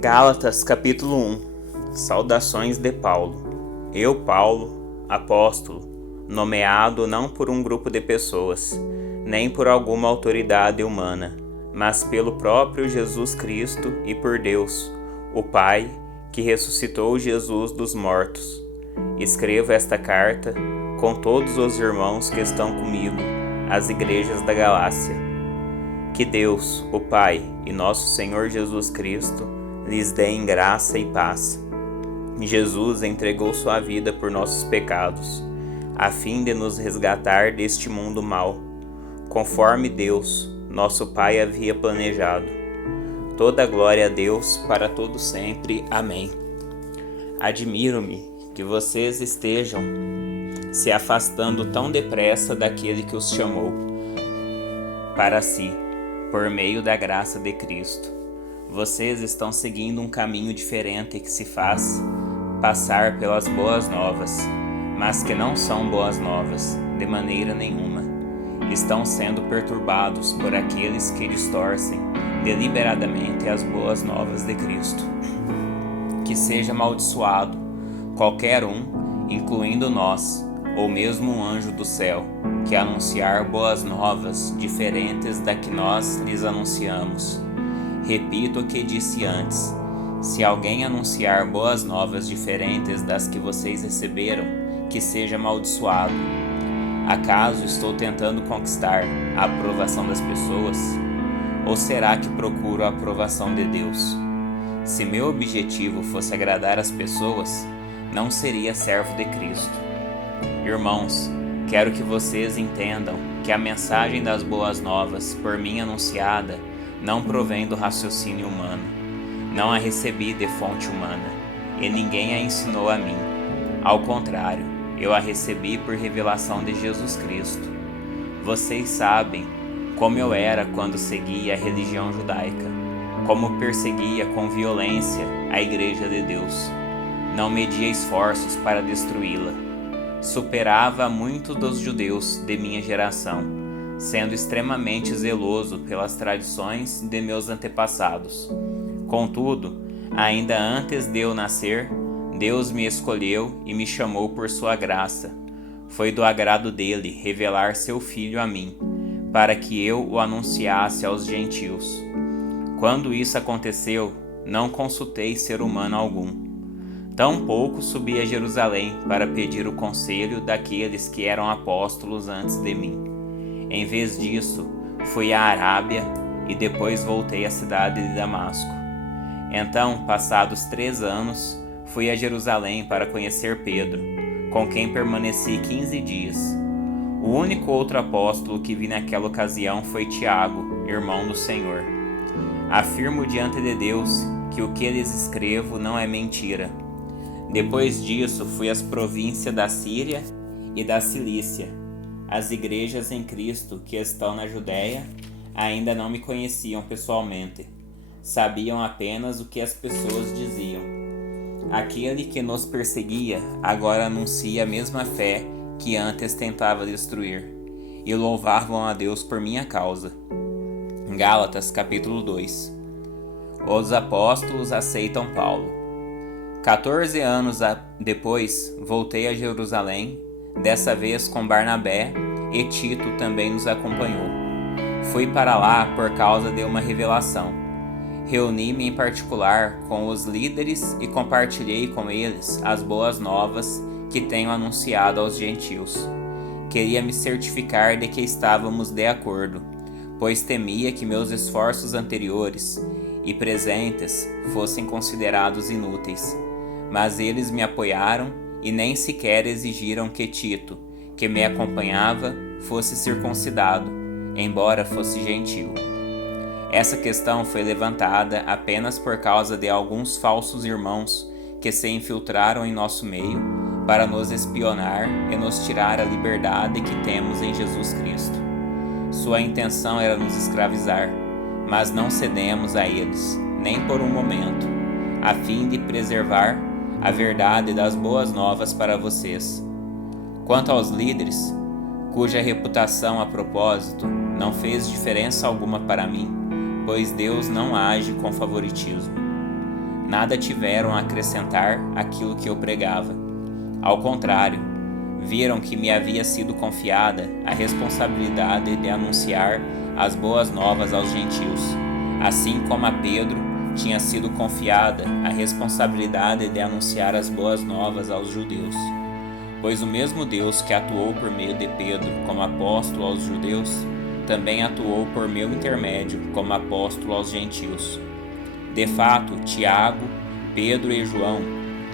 Gálatas capítulo 1. Saudações de Paulo. Eu, Paulo, apóstolo, nomeado não por um grupo de pessoas, nem por alguma autoridade humana, mas pelo próprio Jesus Cristo e por Deus, o Pai, que ressuscitou Jesus dos mortos. Escrevo esta carta com todos os irmãos que estão comigo, às igrejas da Galácia. Que Deus, o Pai e nosso Senhor Jesus Cristo lhes dêem graça e paz. Jesus entregou sua vida por nossos pecados, a fim de nos resgatar deste mundo mau, conforme Deus, nosso Pai, havia planejado. Toda glória a Deus para todo sempre. Amém. Admiro-me que vocês estejam se afastando tão depressa daquele que os chamou para si, por meio da graça de Cristo. Vocês estão seguindo um caminho diferente que se faz passar pelas boas novas, mas que não são boas novas, de maneira nenhuma. Estão sendo perturbados por aqueles que distorcem deliberadamente as boas novas de Cristo. Que seja amaldiçoado qualquer um, incluindo nós, ou mesmo um anjo do céu, que anunciar boas novas diferentes da que nós lhes anunciamos. Repito o que disse antes: se alguém anunciar boas novas diferentes das que vocês receberam, que seja amaldiçoado. Acaso estou tentando conquistar a aprovação das pessoas? Ou será que procuro a aprovação de Deus? Se meu objetivo fosse agradar as pessoas, não seria servo de Cristo. Irmãos, quero que vocês entendam que a mensagem das boas novas por mim anunciada não provém do raciocínio humano. Não a recebi de fonte humana, e ninguém a ensinou a mim. Ao contrário, eu a recebi por revelação de Jesus Cristo. Vocês sabem como eu era quando seguia a religião judaica, como perseguia com violência a Igreja de Deus. Não media esforços para destruí-la. Superava muitos dos judeus de minha geração, sendo extremamente zeloso pelas tradições de meus antepassados. Contudo, ainda antes de eu nascer, Deus me escolheu e me chamou por sua graça. Foi do agrado dele revelar seu Filho a mim, para que eu o anunciasse aos gentios. Quando isso aconteceu, não consultei ser humano algum. Tampouco subi a Jerusalém para pedir o conselho daqueles que eram apóstolos antes de mim. Em vez disso, fui à Arábia e depois voltei à cidade de Damasco. Então, passados 3 anos, fui a Jerusalém para conhecer Pedro, com quem permaneci 15 dias. O único outro apóstolo que vi naquela ocasião foi Tiago, irmão do Senhor. Afirmo diante de Deus que o que lhes escrevo não é mentira. Depois disso, fui às províncias da Síria e da Cilícia. As igrejas em Cristo que estão na Judéia ainda não me conheciam pessoalmente. Sabiam apenas o que as pessoas diziam. Aquele que nos perseguia agora anuncia a mesma fé que antes tentava destruir, e louvavam a Deus por minha causa. Gálatas capítulo 2. Os apóstolos aceitam Paulo. 14 anos depois, voltei a Jerusalém, dessa vez com Barnabé, e Tito também nos acompanhou. Fui para lá por causa de uma revelação. Reuni-me em particular com os líderes e compartilhei com eles as boas novas que tenho anunciado aos gentios. Queria me certificar de que estávamos de acordo, pois temia que meus esforços anteriores e presentes fossem considerados inúteis. Mas eles me apoiaram e nem sequer exigiram que Tito, que me acompanhava, fosse circuncidado, embora fosse gentio. Essa questão foi levantada apenas por causa de alguns falsos irmãos que se infiltraram em nosso meio para nos espionar e nos tirar a liberdade que temos em Jesus Cristo. Sua intenção era nos escravizar, mas não cedemos a eles, nem por um momento, a fim de preservar a verdade das boas novas para vocês. Quanto aos líderes, cuja reputação a propósito não fez diferença alguma para mim, pois Deus não age com favoritismo. nada tiveram a acrescentar àquilo que eu pregava. Ao contrário, viram que me havia sido confiada a responsabilidade de anunciar as boas novas aos gentios, assim como a Pedro tinha sido confiada a responsabilidade de anunciar as boas novas aos judeus. Pois o mesmo Deus que atuou por meio de Pedro como apóstolo aos judeus, também atuou por meu intermédio como apóstolo aos gentios. De fato, Tiago, Pedro e João,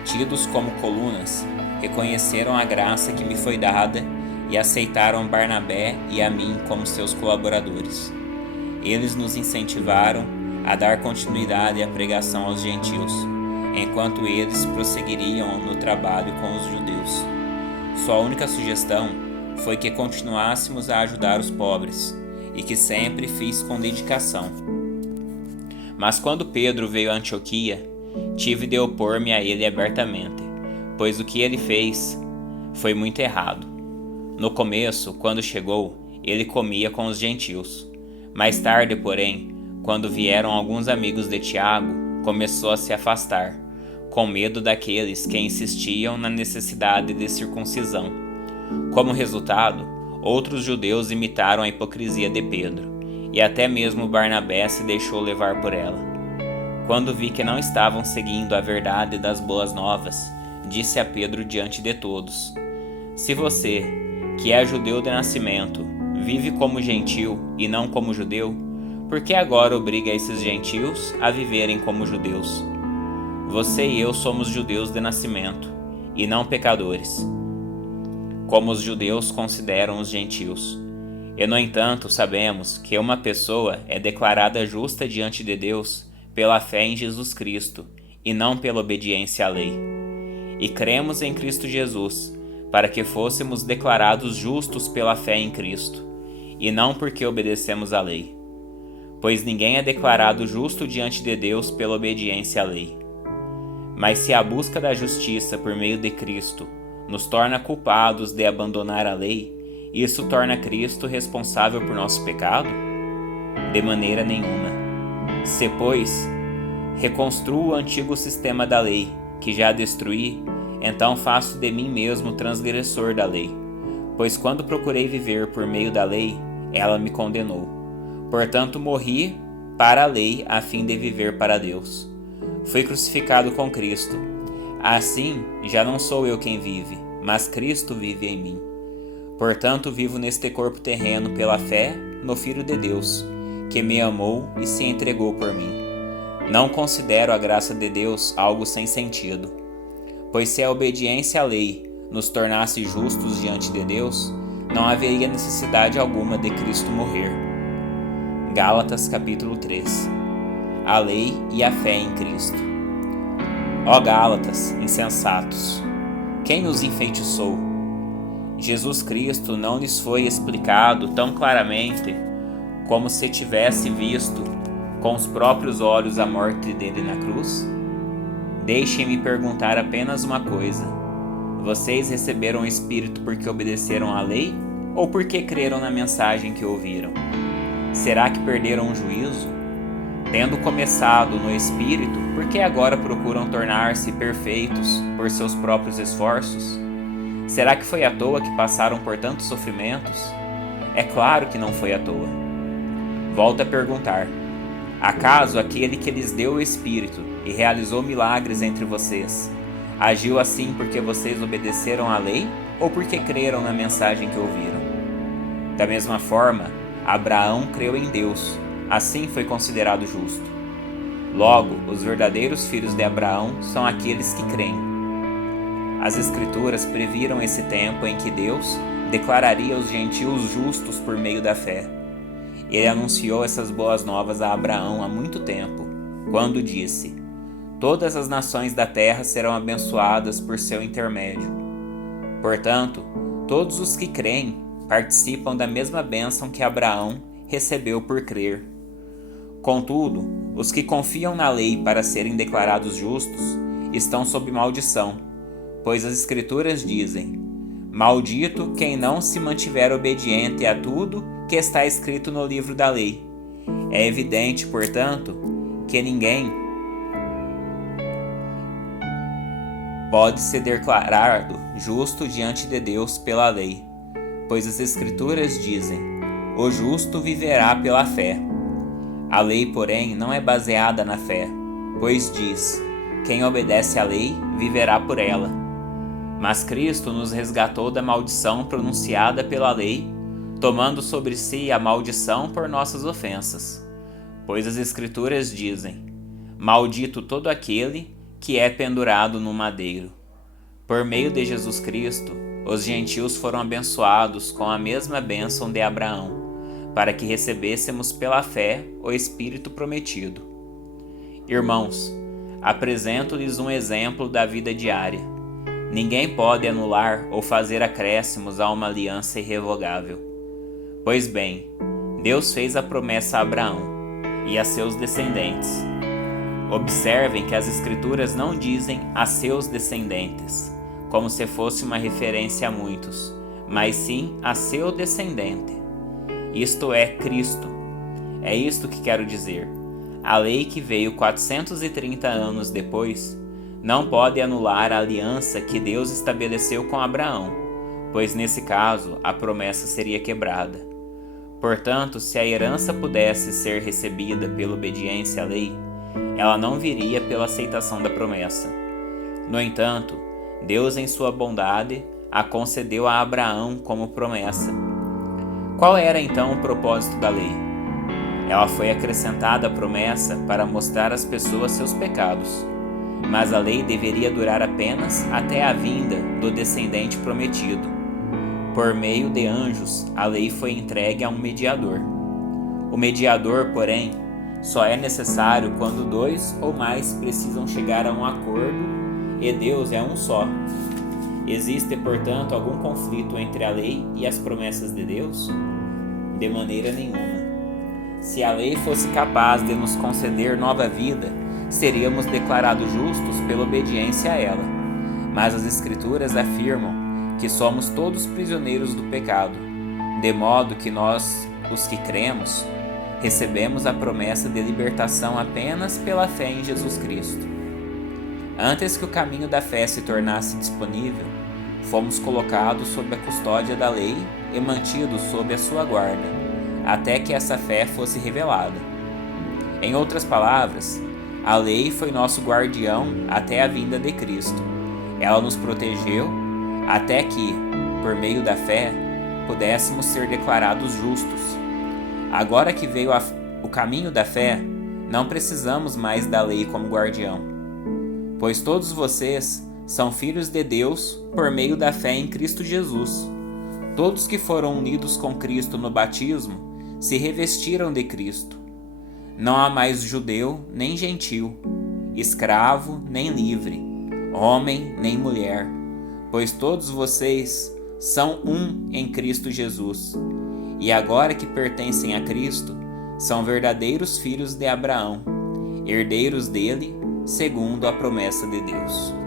tidos como colunas, reconheceram a graça que me foi dada e aceitaram Barnabé e a mim como seus colaboradores. Eles nos incentivaram a dar continuidade à pregação aos gentios, enquanto eles prosseguiriam no trabalho com os judeus. Sua única sugestão foi que continuássemos a ajudar os pobres, e que sempre fiz com dedicação. Mas quando Pedro veio a Antioquia, tive de opor-me a ele abertamente, pois o que ele fez foi muito errado. No começo, quando chegou, ele comia com os gentios. Mais tarde, porém, quando vieram alguns amigos de Tiago, começou a se afastar, com medo daqueles que insistiam na necessidade de circuncisão. Como resultado, outros judeus imitaram a hipocrisia de Pedro, e até mesmo Barnabé se deixou levar por ela. Quando vi que não estavam seguindo a verdade das boas novas, disse a Pedro diante de todos: Se você, que é judeu de nascimento, vive como gentil e não como judeu, por que agora obriga esses gentios a viverem como judeus? Você e eu somos judeus de nascimento, e não pecadores, como os judeus consideram os gentios. E, no entanto, sabemos que uma pessoa é declarada justa diante de Deus pela fé em Jesus Cristo, e não pela obediência à lei. E cremos em Cristo Jesus, para que fôssemos declarados justos pela fé em Cristo, e não porque obedecemos à lei. Pois ninguém é declarado justo diante de Deus pela obediência à lei. Mas se a busca da justiça por meio de Cristo nos torna culpados de abandonar a lei, isso torna Cristo responsável por nosso pecado? De maneira nenhuma. Se, pois, reconstruo o antigo sistema da lei, que já destruí, então faço de mim mesmo transgressor da lei. Pois quando procurei viver por meio da lei, ela me condenou. Portanto, morri para a lei a fim de viver para Deus. Fui crucificado com Cristo. Assim, já não sou eu quem vive, mas Cristo vive em mim. Portanto, vivo neste corpo terreno pela fé no Filho de Deus, que me amou e se entregou por mim. Não considero a graça de Deus algo sem sentido, pois se a obediência à lei nos tornasse justos diante de Deus, não haveria necessidade alguma de Cristo morrer. Gálatas capítulo 3. A lei e a fé em Cristo. Ó Gálatas, insensatos! Quem os enfeitiçou? Jesus Cristo não lhes foi explicado tão claramente como se tivesse visto com os próprios olhos a morte dele na cruz? Deixem-me perguntar apenas uma coisa: vocês receberam o Espírito porque obedeceram à lei ou porque creram na mensagem que ouviram? Será que perderam o juízo? Tendo começado no Espírito, por que agora procuram tornar-se perfeitos por seus próprios esforços? Será que foi à toa que passaram por tantos sofrimentos? É claro que não foi à toa. Volto a perguntar: acaso aquele que lhes deu o Espírito e realizou milagres entre vocês, agiu assim porque vocês obedeceram à lei ou porque creram na mensagem que ouviram? Da mesma forma, Abraão creu em Deus, assim foi considerado justo. Logo, os verdadeiros filhos de Abraão são aqueles que creem. As Escrituras previram esse tempo em que Deus declararia os gentios justos por meio da fé. Ele anunciou essas boas novas a Abraão há muito tempo, quando disse: todas as nações da terra serão abençoadas por seu intermédio. Portanto, todos os que creem participam da mesma bênção que Abraão recebeu por crer. Contudo, os que confiam na lei para serem declarados justos estão sob maldição, pois as Escrituras dizem: maldito quem não se mantiver obediente a tudo que está escrito no livro da lei. É evidente, portanto, que ninguém pode ser declarado justo diante de Deus pela lei, pois as Escrituras dizem: o justo viverá pela fé. A lei, porém, não é baseada na fé, pois diz: quem obedece à lei viverá por ela. Mas Cristo nos resgatou da maldição pronunciada pela lei, tomando sobre si a maldição por nossas ofensas. Pois as Escrituras dizem: maldito todo aquele que é pendurado no madeiro. Por meio de Jesus Cristo, os gentios foram abençoados com a mesma bênção de Abraão, para que recebêssemos pela fé o Espírito prometido. Irmãos, apresento-lhes um exemplo da vida diária. Ninguém pode anular ou fazer acréscimos a uma aliança irrevogável. Pois bem, Deus fez a promessa a Abraão e a seus descendentes. Observem que as Escrituras não dizem a seus descendentes, como se fosse uma referência a muitos, mas sim a seu descendente. Isto é Cristo. É isto que quero dizer. A lei que veio 430 anos depois não pode anular a aliança que Deus estabeleceu com Abraão, pois nesse caso a promessa seria quebrada. Portanto, se a herança pudesse ser recebida pela obediência à lei, ela não viria pela aceitação da promessa. No entanto, Deus, em sua bondade, a concedeu a Abraão como promessa. Qual era então o propósito da lei? Ela foi acrescentada à promessa para mostrar às pessoas seus pecados, mas a lei deveria durar apenas até a vinda do descendente prometido. Por meio de anjos, a lei foi entregue a um mediador. O mediador, porém, só é necessário quando dois ou mais precisam chegar a um acordo e Deus é um só. Existe, portanto, algum conflito entre a lei e as promessas de Deus? De maneira nenhuma. Se a lei fosse capaz de nos conceder nova vida, seríamos declarados justos pela obediência a ela. Mas as Escrituras afirmam que somos todos prisioneiros do pecado, de modo que nós, os que cremos, recebemos a promessa de libertação apenas pela fé em Jesus Cristo. Antes que o caminho da fé se tornasse disponível, fomos colocados sob a custódia da lei e mantidos sob a sua guarda, até que essa fé fosse revelada. Em outras palavras, a lei foi nosso guardião até a vinda de Cristo. Ela nos protegeu até que, por meio da fé, pudéssemos ser declarados justos. Agora que veio o caminho da fé, não precisamos mais da lei como guardião, pois todos vocês são filhos de Deus por meio da fé em Cristo Jesus. Todos que foram unidos com Cristo no batismo se revestiram de Cristo. Não há mais judeu nem gentil, escravo nem livre, homem nem mulher, pois todos vocês são um em Cristo Jesus. E agora que pertencem a Cristo, são verdadeiros filhos de Abraão, herdeiros dele, segundo a promessa de Deus.